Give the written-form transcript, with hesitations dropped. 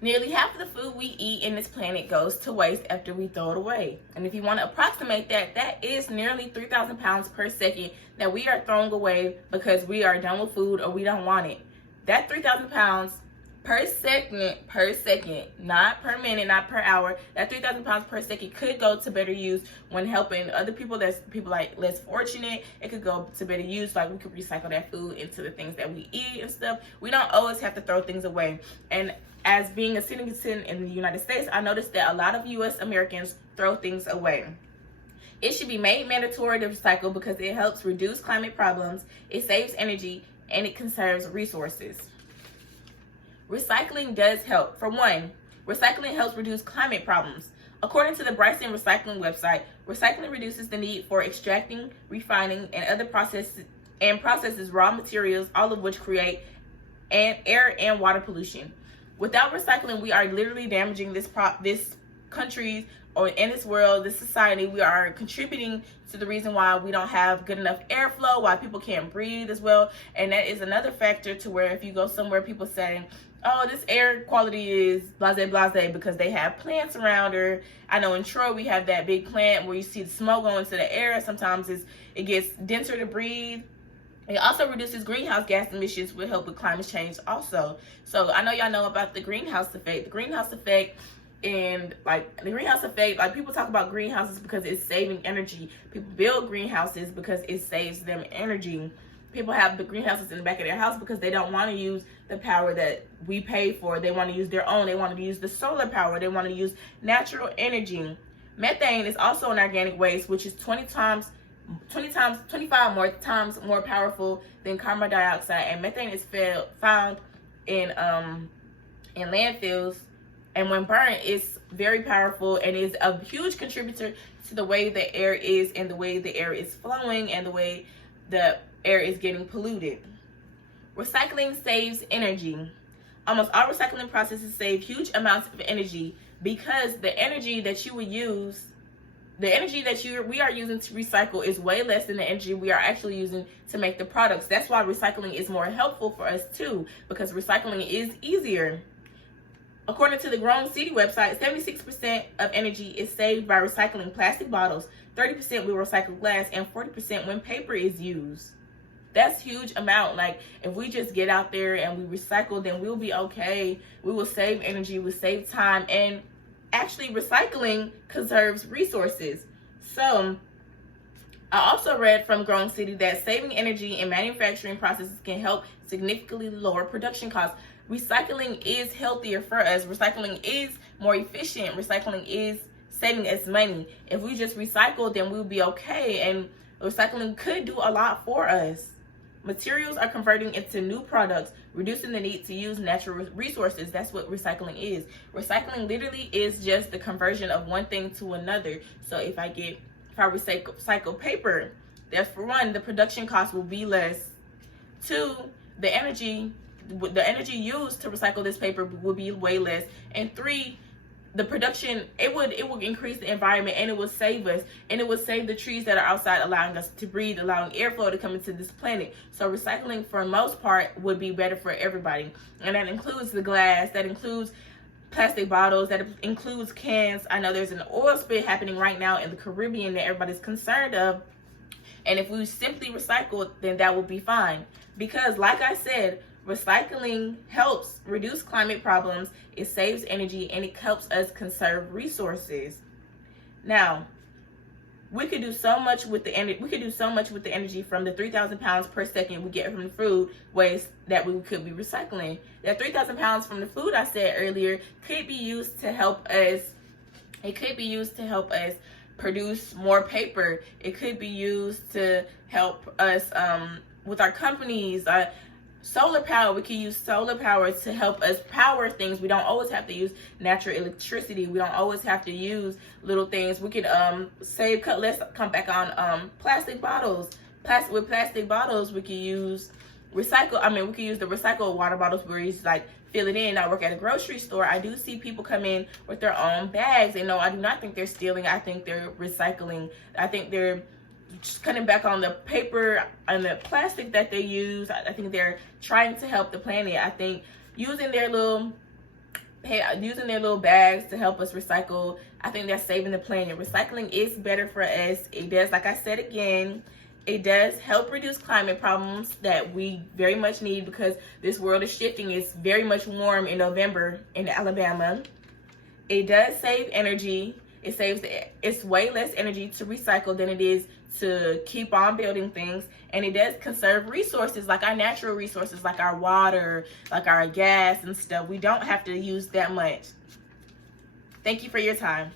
Nearly half of the food we eat in this planet goes to waste after we throw it away. And if you want to approximate that, that is nearly 3,000 pounds per second that we are throwing away because we are done with food or we don't want it. That 3,000 pounds per second, not per minute, not per hour, that 3,000 pounds per second could go to better use when helping other people. That's people like less fortunate. It could go to better use, like we could recycle that food into the things that we eat and stuff. We don't always have to throw things away. And as being a citizen in the United States, I noticed that a lot of U.S. Americans throw things away. It should be made mandatory to recycle because it helps reduce climate problems, it saves energy, and it conserves resources. Recycling does help. For one, recycling helps reduce climate problems. According to the Bryson Recycling website, recycling reduces the need for extracting, refining, and other processes raw materials, all of which create air and water pollution. Without recycling, we are literally damaging this country or in this world, this society. We are contributing to the reason why we don't have good enough airflow, why people can't breathe as well. And that is another factor to where if you go somewhere, people saying, oh, this air quality is blase because they have plants around her. I know in Troy we have that big plant where you see the smoke going into the air. Sometimes it gets denser to breathe. It also reduces greenhouse gas emissions, will help with climate change also. So I know y'all know about the greenhouse effect. The greenhouse effect, like people talk about greenhouses because it's saving energy. People build greenhouses because it saves them energy. People have the greenhouses in the back of their house because they don't want to use the power that we pay for. They want to use their own. They want to use the solar power. They want to use natural energy. Methane is also an organic waste, which is 25 more times more powerful than carbon dioxide. And methane is found in landfills, and when burned, it's very powerful and is a huge contributor to the way the air is and the way the air is flowing and the way the air is getting polluted. Recycling saves energy. Almost all recycling processes save huge amounts of energy because the energy that you would use, the energy that we are using to recycle is way less than the energy we are actually using to make the products. That's why recycling is more helpful for us too, because recycling is easier. According to the Grown City website, 76% of energy is saved by recycling plastic bottles, 30% with recycled glass, and 40% when paper is used. That's a huge amount. Like, if we just get out there and we recycle, then we'll be okay. We will save energy, we'll save time, and actually recycling conserves resources. So I also read from Grown City that saving energy in manufacturing processes can help significantly lower production costs. Recycling is healthier for us. Recycling is more efficient. Recycling is saving us money. If we just recycle, then we'll be okay. And recycling could do a lot for us. Materials are converting into new products, reducing the need to use natural resources. That's what recycling is. Recycling literally is just the conversion of one thing to another. So if I recycle paper, that's for one, the production cost will be less. Two, the energy used to recycle this paper will be way less. And three, the production, it would increase the environment, and it would save us, and it would save the trees that are outside, allowing us to breathe, allowing airflow to come into this planet. So recycling, for the most part, would be better for everybody. And that includes the glass, that includes plastic bottles, that includes cans. I know there's an oil spill happening right now in the Caribbean that everybody's concerned of. And if we simply recycle, then that will be fine. Because like I said, recycling helps reduce climate problems, it saves energy, and it helps us conserve resources. Now, we could do so much with the energy from the 3,000 pounds per second we get from the food waste that we could be recycling. That 3,000 pounds from the food I said earlier could be used to help us. It could be used to help us produce more paper. It could be used to help us with our companies. Solar power, we can use solar power to help us power things. We don't always have to use natural electricity. We don't always have to use little things. We can let's come back on plastic bottles. With plastic bottles, we can use we can use the recycled water bottles where you like fill it in. I work at a grocery store. I do see people come in with their own bags. And no, I do not think they're stealing. I think they're recycling. I think they're just cutting back on the paper and the plastic that they use. I think they're trying to help the planet. I think using their little using their little bags to help us recycle. I think that's saving the planet. Recycling is better for us. It does, like I said again, it does help reduce climate problems that we very much need, because this world is shifting. It's very much warm in November in Alabama. It does save energy. It's way less energy to recycle than it is to keep on building things. And it does conserve resources, like our natural resources, like our water, like our gas and stuff. We don't have to use that much. Thank you for your time.